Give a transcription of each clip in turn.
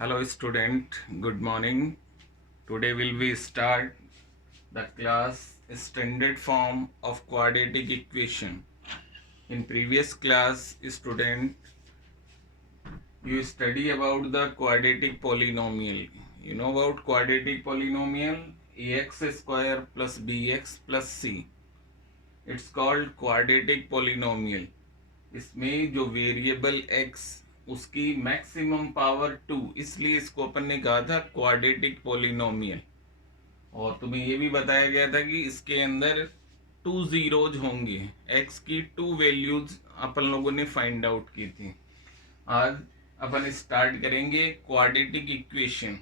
Hello student, good morning. Today we start the class standard form of quadratic equation. In previous class student, you study about the quadratic polynomial. You know about quadratic polynomial ax square plus bx plus c. It's called quadratic polynomial. इसमें जो variable x उसकी maximum power 2, इसलिए इसको अपन ने कहा था quadratic polynomial. और तुम्हें ये भी बताया गया था कि इसके अंदर 2 जीरोज होंगे, x की 2 वैल्यूज अपन लोगों ने फाइंड आउट की थी। आज अपन स्टार्ट करेंगे quadratic equation.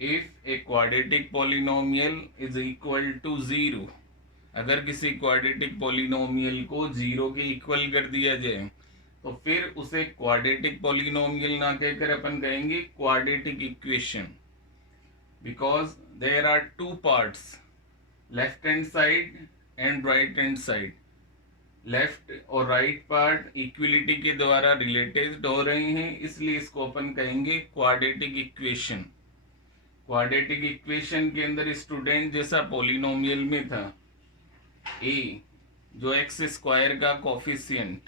If a quadratic polynomial is equal to 0, अगर किसी क्वाड्रेटिक पॉलिनोमियल को 0 के इक्वल कर दिया जाए तो फिर उसे क्वाड्रेटिक पॉलिनोमियल ना कहकर अपन कहेंगे quadratic equation, because there are two parts, left hand side and right hand side. Left और राइट पार्ट इक्विलिटी के द्वारा रिलेटेड हो रहे हैं, इसलिए इसको अपन कहेंगे क्वाड्रेटिक इक्वेशन। क्वाड्रेटिक इक्वेशन के अंदर स्टूडेंट जैसा पॉलिनोमियल में था a जो एक्स स्क्वायर का coefficient,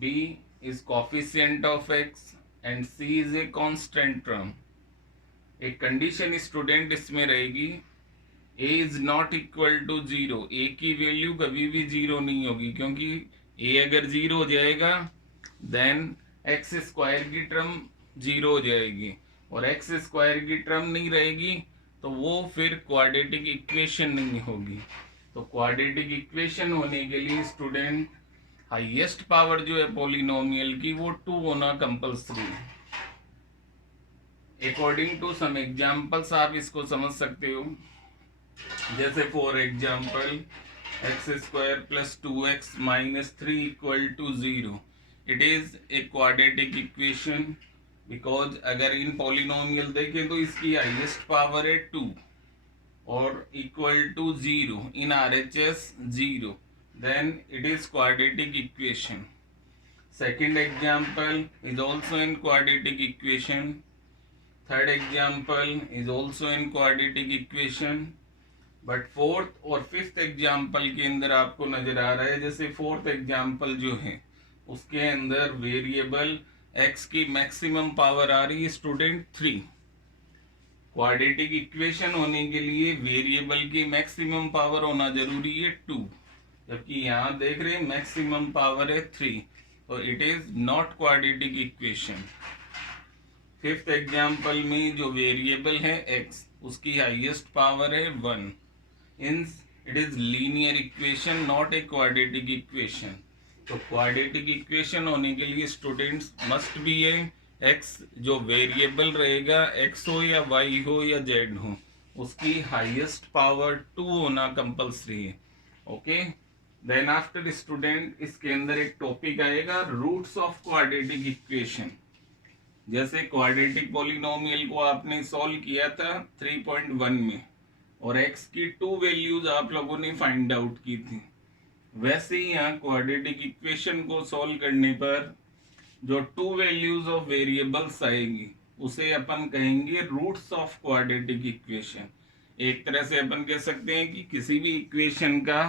b is coefficient of x and c is a constant term. एक कंडीशन स्टूडेंट इसमें रहेगी, a is not equal to 0, a की वैल्यू कभी भी 0 नहीं होगी, क्योंकि a अगर 0 हो जाएगा देन एक्स स्क्वायर की टर्म 0 हो जाएगी, और एक्स स्क्वायर की टर्म नहीं रहेगी तो वो फिर क्वाड्रेटिक इक्वेशन नहीं होगी। तो क्वाड्रेटिक इक्वेशन होने के लिए स्टूडेंट हाईएस्ट पावर जो है पॉलिनोमियल की वो 2 होना कंपल्सरी है। अकॉर्डिंग टू सम एग्जांपल्स आप इसको समझ सकते हो, जैसे for example x square plus 2x minus 3 equal to 0, it is a quadratic equation, because अगर इन पॉलिनोमियल देखें तो इसकी हाईएस्ट पावर है 2 or equal to 0 in RHS 0, then it is quadratic equation. Second example is also in quadratic equation. Third example is also in quadratic equation. But fourth और fifth example के अंदर आपको नजर आ रहा है, जैसे fourth example जो है उसके अंदर वेरिएबल x की मैक्सिमम पावर आ रही है स्टूडेंट 3। क्वाड्रेटिक इक्वेशन होने के लिए वेरिएबल की मैक्सिमम पावर होना जरूरी है 2, जबकि यहाँ देख रहे हैं मैक्सिमम पावर है 3, तो it is not quadratic equation. Fifth example में जो वेरिएबल है x उसकी हाईएस्ट पावर है 1, इंस it is linear equation not a quadratic equation. तो क्वाड्रेटिक इक्वेशन होने के लिए students must be A x जो वेरिएबल रहेगा, x हो या y हो या z हो, उसकी हाईएस्ट पावर 2 होना कंपल्सरी है। ओके, देन आफ्टर स्टूडेंट इसके अंदर एक टॉपिक आएगा रूट्स ऑफ क्वाड्रेटिक इक्वेशन। जैसे क्वाड्रेटिक पॉलिनोमियल को आपने सॉल्व किया था 3.1 में और x की 2 वैल्यूज आप लोगों ने फाइंड आउट की थी, वैसे ही यहाँ क्वाड्रेटिक इक्वेशन को सॉल्व करने पर जो 2 वैल्यूज ऑफ वेरिएबल्स आएगी उसे अपन कहेंगे रूट्स ऑफ क्वाड्रेटिक इक्वेशन। एक तरह से अपन कह सकते हैं कि किसी भी इक्वेशन का,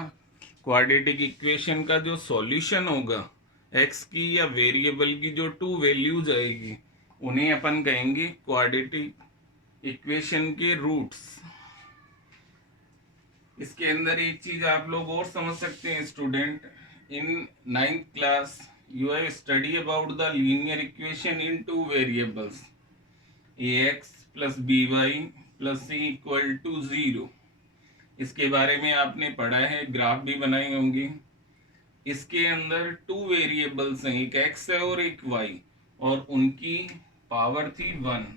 क्वाड्रेटिक इक्वेशन का जो सॉल्यूशन होगा x की या वेरिएबल की जो 2 वैल्यूज आएगी उन्हें अपन कहेंगे क्वाड्रेटिक इक्वेशन के रूट्स। इसके अंदर एक चीज आप लोग और समझ सकते हैं student, in 9th class you have studied about the linear equation in 2 variables, ax plus by plus c equal to 0। इसके बारे में आपने पढ़ा है, ग्राफ भी बनाए होंगे। इसके अंदर 2 वेरिएबल्स हैं, एक x है और एक y, और उनकी पावर थी 1,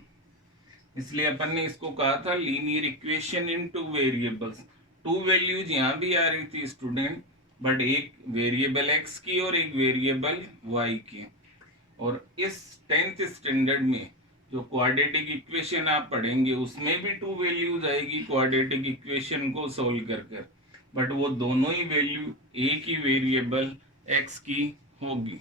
इसलिए अपन ने इसको कहा था linear equation in 2 variables. 2 values यहाँ भी आ रही थी स्टूडेंट, बट एक वेरिएबल x की और एक वेरिएबल y की। और इस 10th स्टैंडर्ड में जो क्वाड्रेटिक इक्वेशन आप पढ़ेंगे उसमें भी 2 वैल्यूज आएगी क्वाड्रेटिक इक्वेशन को सॉल्व कर, बट वो दोनों ही वैल्यू एक ही वेरिएबल x की होगी।